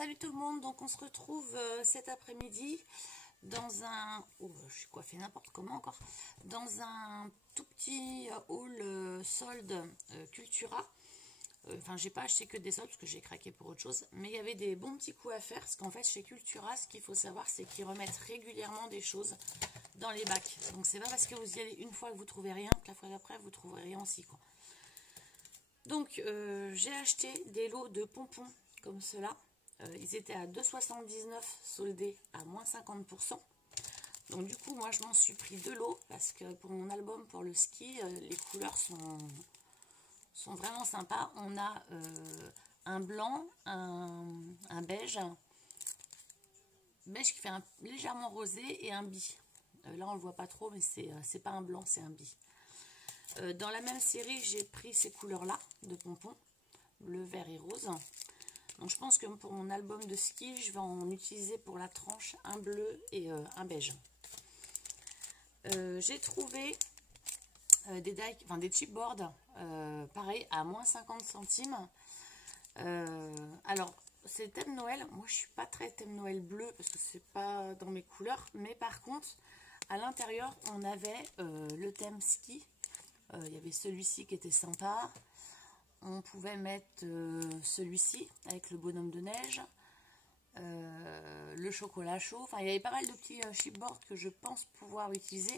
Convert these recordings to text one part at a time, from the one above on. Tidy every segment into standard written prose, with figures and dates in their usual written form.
Salut tout le monde, donc on se retrouve cet après-midi dans un... Oh, je suis coiffée n'importe comment encore. Dans un tout petit haul solde Cultura. Enfin, j'ai pas acheté que des soldes parce que j'ai craqué pour autre chose. Mais il y avait des bons petits coups à faire. Parce qu'en fait, chez Cultura, ce qu'il faut savoir, c'est qu'ils remettent régulièrement des choses dans les bacs. Donc c'est pas parce que vous y allez une fois que vous trouvez rien, que la fois d'après, vous trouverez rien aussi, quoi. Donc j'ai acheté des lots de pompons comme cela. Ils étaient à 2,79 soldés à moins 50%. Donc du coup moi je m'en suis pris 2 lots parce que pour mon album pour le ski, les couleurs sont vraiment sympas. On a un blanc, un beige qui fait légèrement rosé et un bi. Là on le voit pas trop mais c'est pas un blanc, c'est un bi. Dans la même série, j'ai pris ces couleurs-là de pompons, bleu, vert et rose. Donc je pense que pour mon album de ski, je vais en utiliser pour la tranche un bleu et un beige. J'ai trouvé des chipboards, pareil, à moins 50 centimes. Alors, c'est thème Noël. Moi, je suis pas très thème Noël bleu parce que c'est pas dans mes couleurs. Mais par contre, à l'intérieur, on avait le thème ski. Il y avait celui-ci qui était sympa. On pouvait mettre celui-ci avec le bonhomme de neige, le chocolat chaud. Enfin, il y avait pas mal de petits chipboards que je pense pouvoir utiliser.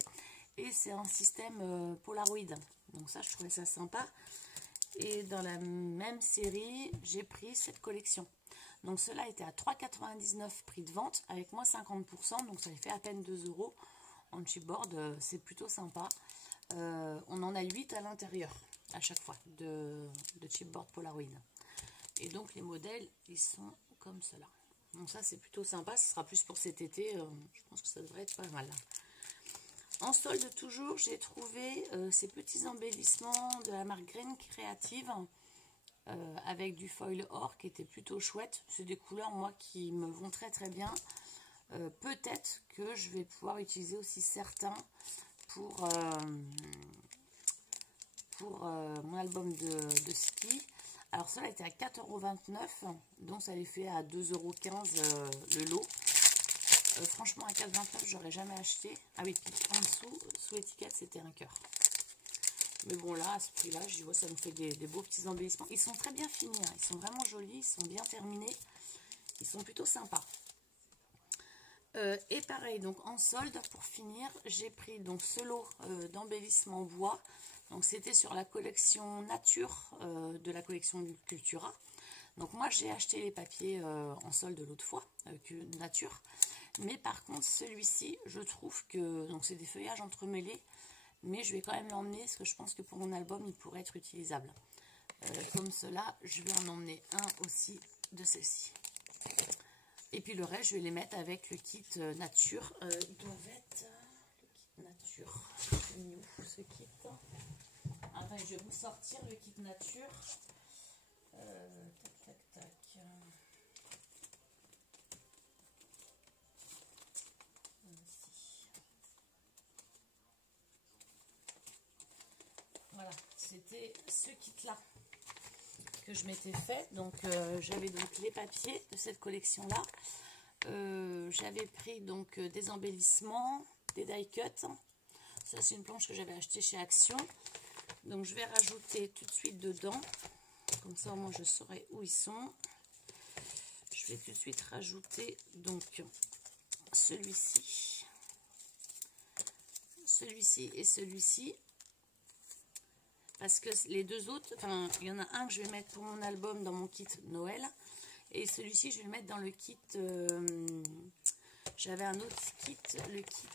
Et c'est un système Polaroid. Donc ça, je trouvais ça sympa. Et dans la même série, j'ai pris cette collection. Donc cela était à 3,99 prix de vente avec moins 50%. Donc ça fait à peine 2 € en chipboard. C'est plutôt sympa. On en a 8 à l'intérieur à chaque fois de chipboard Polaroid. Et donc les modèles, ils sont comme cela. Donc ça, c'est plutôt sympa. Ce sera plus pour cet été. Je pense que ça devrait être pas mal. En solde toujours, j'ai trouvé ces petits embellissements de la marque Grain Creative avec du foil or qui était plutôt chouette. C'est des couleurs, moi, qui me vont très très bien. Peut-être que je vais pouvoir utiliser aussi certains pour mon album de ski. Alors cela était à 4,29 €, donc ça les fait à 2,15 € le lot. Franchement à 4,29 € j'aurais jamais acheté. Ah oui, en dessous, sous étiquette, c'était un cœur. Mais bon là, à ce prix là, je vois, ça me fait des beaux petits embellissements. Ils sont très bien finis, hein. Ils sont vraiment jolis, ils sont bien terminés. Ils sont plutôt sympas. Et pareil, donc en solde, pour finir, j'ai pris donc ce lot d'embellissement bois. Donc c'était sur la collection nature de la collection Cultura. Donc moi j'ai acheté les papiers en solde l'autre fois, nature. Mais par contre celui-ci, je trouve que donc c'est des feuillages entremêlés, mais je vais quand même l'emmener parce que je pense que pour mon album il pourrait être utilisable. Comme cela, je vais en emmener un aussi de celle-ci. Et puis le reste, je vais les mettre avec le kit nature. Ils doivent être le kit nature. C'est mis où ce kit? Enfin, je vais vous sortir le kit nature. Tac, tac, tac. Ici. Voilà, c'était ce kit-là que je m'étais fait. Donc j'avais donc les papiers de cette collection là. J'avais pris donc des embellissements, des die cuts. Ça c'est une planche que j'avais achetée chez Action. Donc je vais rajouter tout de suite dedans, comme ça au moins je saurai où ils sont. Je vais tout de suite rajouter donc celui-ci et celui-ci. Parce que les deux autres, enfin, il y en a un que je vais mettre pour mon album dans mon kit Noël. Et celui-ci, je vais le mettre dans le kit... J'avais un autre kit, le kit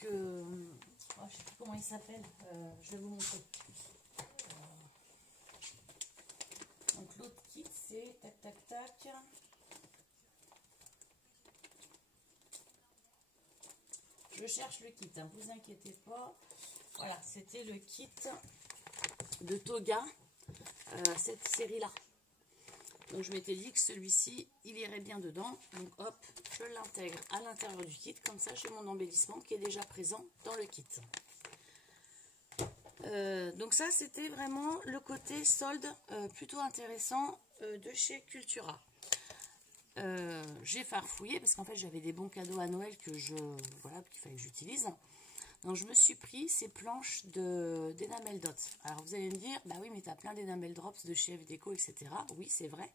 que... Oh, je ne sais plus comment il s'appelle. Je vais vous montrer. Donc l'autre kit, c'est... Tac, tac, tac. Je cherche le kit, hein, vous inquiétez pas. Voilà, c'était le kit de Toga, cette série là. Donc je m'étais dit que celui-ci il irait bien dedans, donc hop, je l'intègre à l'intérieur du kit, comme ça j'ai mon embellissement qui est déjà présent dans le kit. Donc ça c'était vraiment le côté solde plutôt intéressant de chez Cultura. j'ai farfouillé parce qu'en fait j'avais des bons cadeaux à Noël que voilà, qu'il fallait que j'utilise. Donc je me suis pris ces planches d'Enamel Dot. Alors vous allez me dire, bah oui mais tu as plein d'Enamel Drops de chez FDeco, etc. Oui c'est vrai,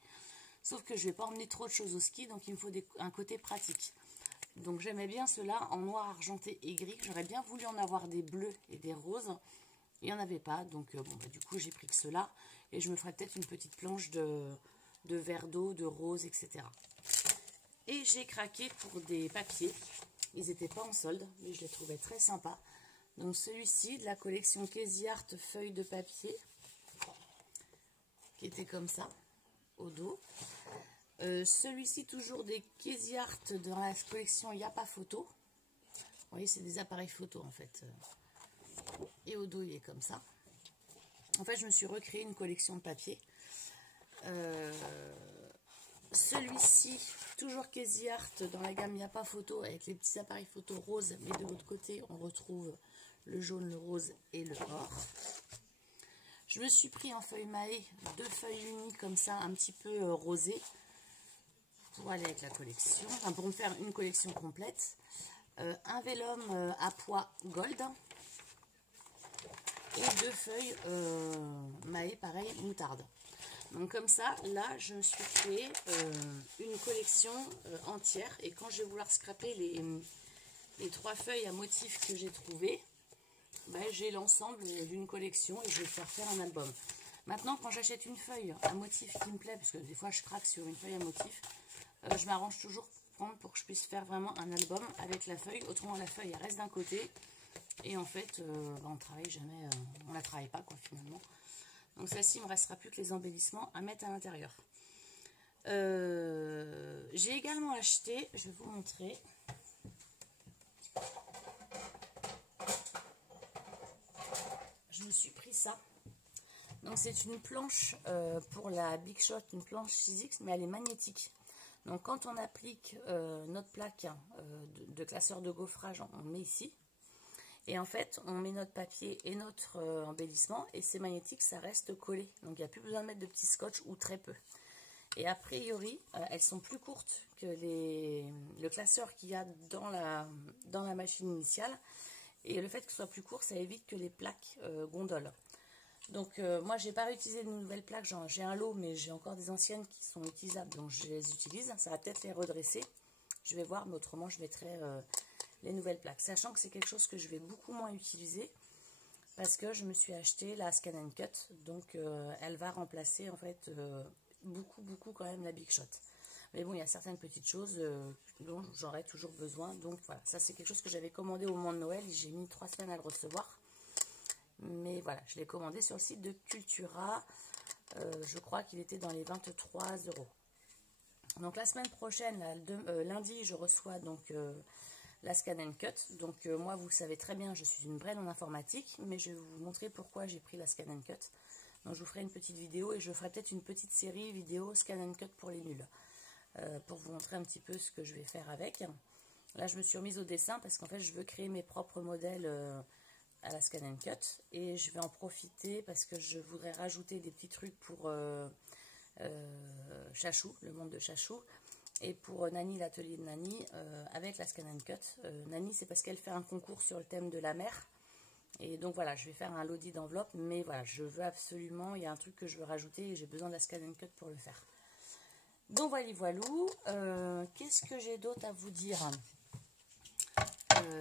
sauf que je vais pas emmener trop de choses au ski, donc il me faut un côté pratique. Donc j'aimais bien ceux-là en noir argenté et gris. J'aurais bien voulu en avoir des bleus et des roses. Il n'y en avait pas, donc bon, bah, du coup j'ai pris que ceux-là. Et je me ferai peut-être une petite planche de verre d'eau, de rose, etc. Et j'ai craqué pour des papiers. Ils n'étaient pas en solde, mais je les trouvais très sympas. Donc celui-ci de la collection Casey Art feuilles de papier, qui était comme ça, au dos. Celui-ci toujours des Casey Art dans la collection Y a pas photo. Vous voyez, c'est des appareils photo en fait. Et au dos, il est comme ça. En fait, je me suis recréé une collection de papier. Celui-ci, toujours Casey Art dans la gamme Y a pas photo, avec les petits appareils photo roses, mais de l'autre côté, on retrouve le jaune, le rose et le or. Je me suis pris en feuille mahé 2 feuilles unies comme ça, un petit peu rosées, pour aller avec la collection, enfin pour me faire une collection complète. Un vélum à pois gold et 2 feuilles mahé pareil moutarde. Donc comme ça, là, je me suis créé une collection entière. Et quand je vais vouloir scraper les 3 feuilles à motif que j'ai trouvées, ben, j'ai l'ensemble d'une collection et je vais faire un album. Maintenant, quand j'achète une feuille à motif qui me plaît, parce que des fois je craque sur une feuille à motif, je m'arrange toujours pour que je puisse faire vraiment un album avec la feuille. Autrement, la feuille elle reste d'un côté et en fait, ben, on travaille jamais, on la travaille pas quoi finalement. Donc celle-ci, il ne me restera plus que les embellissements à mettre à l'intérieur. J'ai également acheté, je vais vous montrer. Je me suis pris ça. Donc c'est une planche pour la Big Shot, une planche 6X, mais elle est magnétique. Donc quand on applique notre plaque de classeur de gaufrage, on met ici. Et en fait, on met notre papier et notre embellissement et c'est magnétique, ça reste collé. Donc, il n'y a plus besoin de mettre de petits scotch ou très peu. Et a priori, elles sont plus courtes que le classeur qu'il y a dans la machine initiale. Et le fait que ce soit plus court, ça évite que les plaques gondolent. Donc, moi, je n'ai pas réutilisé de nouvelles plaques. J'ai un lot, mais j'ai encore des anciennes qui sont utilisables. Donc, je les utilise. Ça va peut-être les redresser. Je vais voir, mais autrement, je mettrai... les nouvelles plaques, sachant que c'est quelque chose que je vais beaucoup moins utiliser parce que je me suis acheté la Scan & Cut, donc elle va remplacer en fait beaucoup quand même la Big Shot. Mais bon, il y a certaines petites choses dont j'aurai toujours besoin, donc voilà, ça c'est quelque chose que j'avais commandé au moment de Noël, j'ai mis 3 semaines à le recevoir, mais voilà, je l'ai commandé sur le site de Cultura, je crois qu'il était dans les 23 €. Donc la semaine prochaine, lundi, je reçois donc la Scan & Cut. Donc moi, vous savez très bien, je suis une brêle en informatique, mais je vais vous montrer pourquoi j'ai pris la Scan & Cut. Donc je vous ferai une petite vidéo et je ferai peut-être une petite série vidéo Scan & Cut pour les nuls, pour vous montrer un petit peu ce que je vais faire avec. Là, je me suis remise au dessin parce qu'en fait, je veux créer mes propres modèles à la Scan & Cut et je vais en profiter parce que je voudrais rajouter des petits trucs pour Chachou, le monde de Chachou. Et pour Nani, l'atelier de Nani, avec la Scan & Cut. Nani, c'est parce qu'elle fait un concours sur le thème de la mer. Et donc voilà, je vais faire un lodi d'enveloppe. Mais voilà, je veux absolument, il y a un truc que je veux rajouter et j'ai besoin de la Scan & Cut pour le faire. Donc voilà. Qu'est-ce que j'ai d'autre à vous dire?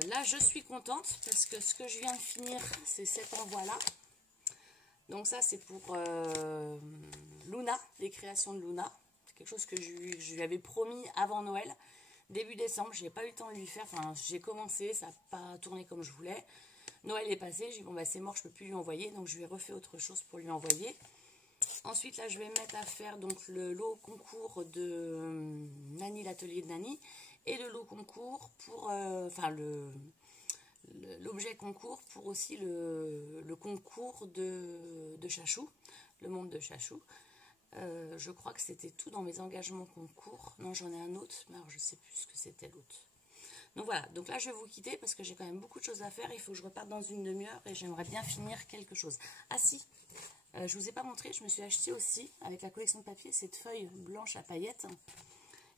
Là, je suis contente parce que ce que je viens de finir, c'est cet envoi-là. Donc ça, c'est pour Luna, les créations de Luna. Quelque chose que je lui avais promis avant Noël, début décembre. Je n'ai pas eu le temps de lui faire. Enfin, j'ai commencé, ça n'a pas tourné comme je voulais. Noël est passé, j'ai dit bon bah c'est mort, je ne peux plus lui envoyer. Donc je lui ai refait autre chose pour lui envoyer. Ensuite là, je vais me mettre à faire donc le lot concours de Nani, l'atelier de Nani, et le lot concours pour, l'objet concours pour aussi le concours de Chachou, le monde de Chachou. Je crois que c'était tout dans mes engagements concours. Non, j'en ai un autre, mais alors je ne sais plus ce que c'était l'autre. Donc voilà, donc là je vais vous quitter parce que j'ai quand même beaucoup de choses à faire. Il faut que je reparte dans une demi-heure et j'aimerais bien finir quelque chose. Ah si, je ne vous ai pas montré, je me suis acheté aussi avec la collection de papier cette feuille blanche à paillettes.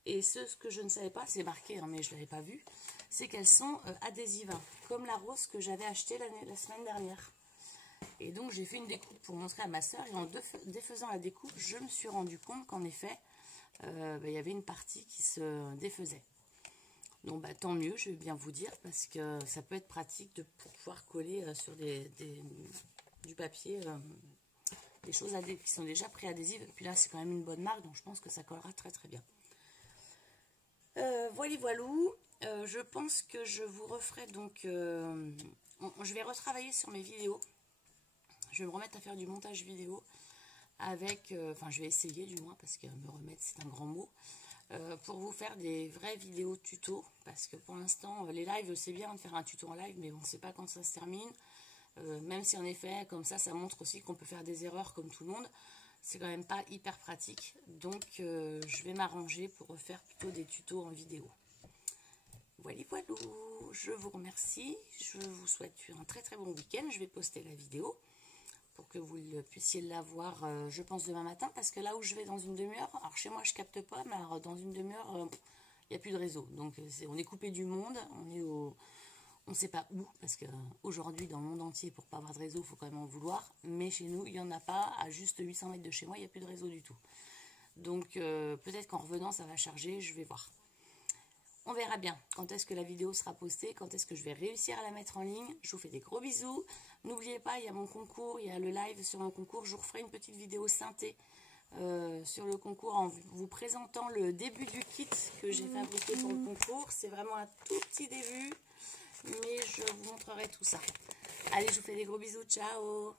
Et ce que je ne savais pas, c'est marqué, hein, mais je ne l'avais pas vu, c'est qu'elles sont adhésives, comme la rose que j'avais achetée la semaine dernière. Et donc j'ai fait une découpe pour montrer à ma soeur, et en défaisant la découpe, je me suis rendu compte qu'en effet, il y avait une partie qui se défaisait. Donc bah, tant mieux, je vais bien vous dire, parce que ça peut être pratique pour pouvoir coller sur du papier, des choses qui sont déjà pré-adhésives. Et puis là, c'est quand même une bonne marque, donc je pense que ça collera très très bien. Voilà, voilou. Je pense que je vous referai donc... je vais retravailler sur mes vidéos. Je vais me remettre à faire du montage vidéo avec... Enfin, je vais essayer du moins, parce que me remettre, c'est un grand mot. Pour vous faire des vraies vidéos tuto. Parce que pour l'instant, les lives, c'est bien de faire un tuto en live, mais on ne sait pas quand ça se termine. Même si en effet, comme ça montre aussi qu'on peut faire des erreurs comme tout le monde. C'est quand même pas hyper pratique. Donc, je vais m'arranger pour refaire plutôt des tutos en vidéo. Voilà, voilà. Je vous remercie. Je vous souhaite un très très bon week-end. Je vais poster la vidéo pour que vous puissiez la voir, je pense, demain matin. Parce que là où je vais dans une demi-heure, alors chez moi je capte pas, mais alors, dans une demi-heure, il n'y a plus de réseau. Donc, on est coupé du monde. On ne sait pas où, parce qu'aujourd'hui, dans le monde entier, pour ne pas avoir de réseau, il faut quand même en vouloir. Mais chez nous, il n'y en a pas. À juste 800 mètres de chez moi, il n'y a plus de réseau du tout. Donc, peut-être qu'en revenant, ça va charger. Je vais voir. On verra bien quand est-ce que la vidéo sera postée, quand est-ce que je vais réussir à la mettre en ligne. Je vous fais des gros bisous. N'oubliez pas, il y a mon concours, il y a le live sur mon concours. Je vous referai une petite vidéo synthé sur le concours en vous présentant le début du kit que j'ai fabriqué pour le concours. C'est vraiment un tout petit début. Mais je vous montrerai tout ça. Allez, je vous fais des gros bisous. Ciao!